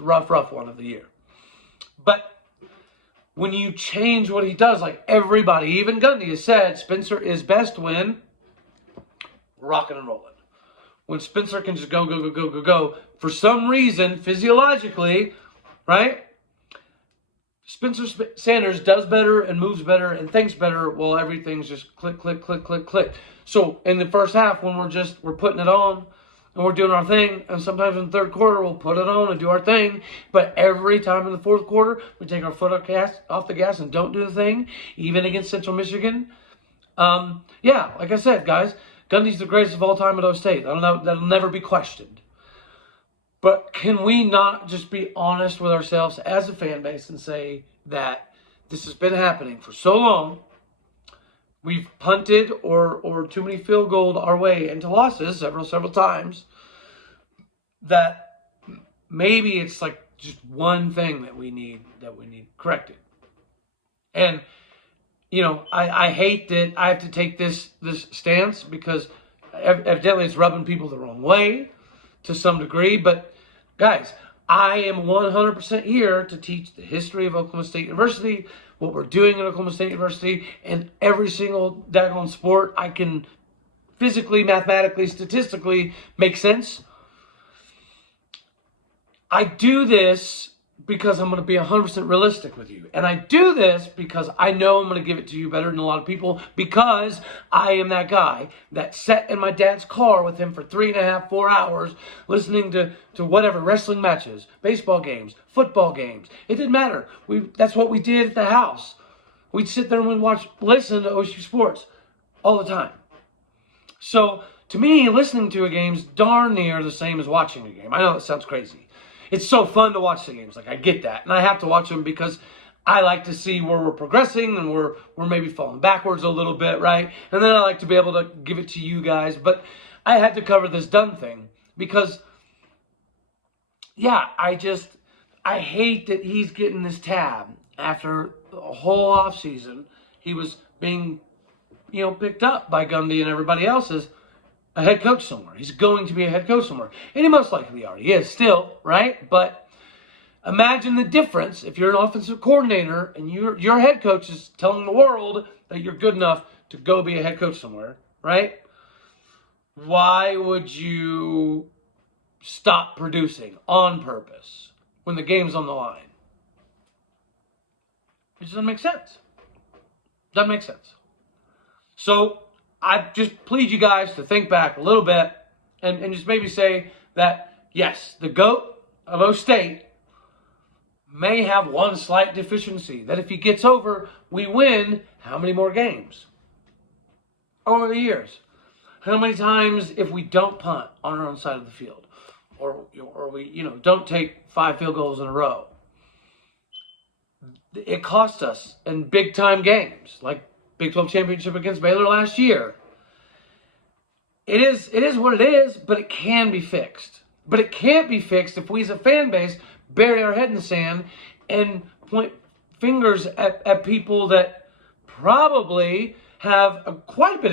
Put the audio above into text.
rough one of the year. But when you change what he does, like everybody, even Gundy has said, Spencer is best when we're rocking and rolling. When Spencer can just go. For some reason, physiologically, right? Spencer Sanders does better and moves better and thinks better while everything's just click. So in the first half, when we're putting it on and we're doing our thing, and sometimes in the third quarter, we'll put it on and do our thing. But every time in the fourth quarter, we take our foot off the gas and don't do the thing, even against Central Michigan. Yeah, like I said, guys, Gundy's the greatest of all time at Ohio State. I don't know, that'll never be questioned. But can we not just be honest with ourselves as a fan base and say that this has been happening for so long? We've punted or too many field goals our way into losses several times, that maybe it's like just one thing that we need corrected. And you know, I hate that I have to take this stance, because evidently it's rubbing people the wrong way to some degree. But guys, I am 100% here to teach the history of Oklahoma State University, what we're doing at Oklahoma State University, and every single daggone sport I can physically, mathematically, statistically make sense. I do this because I'm going to be 100% realistic with you. And I do this because I know I'm going to give it to you better than a lot of people, because I am that guy that sat in my dad's car with him for 3.5, 4 hours listening to whatever, wrestling matches, baseball games, football games. It didn't matter. That's what we did at the house. We'd sit there and we'd listen to OSU sports all the time. So to me, listening to a game is darn near the same as watching a game. I know it sounds crazy. It's so fun to watch the games. Like, I get that. And I have to watch them because I like to see where we're progressing and we're maybe falling backwards a little bit, right? And then I like to be able to give it to you guys. But I had to cover this Dunn thing because, yeah, I hate that he's getting this tab after a whole offseason. He was being, picked up by Gundy and everybody else as a head coach somewhere. He's going to be a head coach somewhere. And he most likely already is still, right? But imagine the difference if you're an offensive coordinator and your head coach is telling the world that you're good enough to go be a head coach somewhere, right? Why would you stop producing on purpose when the game's on the line? It just doesn't make sense. Doesn't make sense. So I just plead you guys to think back a little bit and just maybe say that, yes, the GOAT of O State may have one slight deficiency, that if he gets over, we win how many more games over the years? How many times if we don't punt on our own side of the field, or we don't take 5 field goals in a row? It cost us in big-time games, like Big 12 championship against Baylor last year. It is what it is, but it can be fixed. But it can't be fixed if we as a fan base bury our head in the sand and point fingers at people that probably have quite a bit of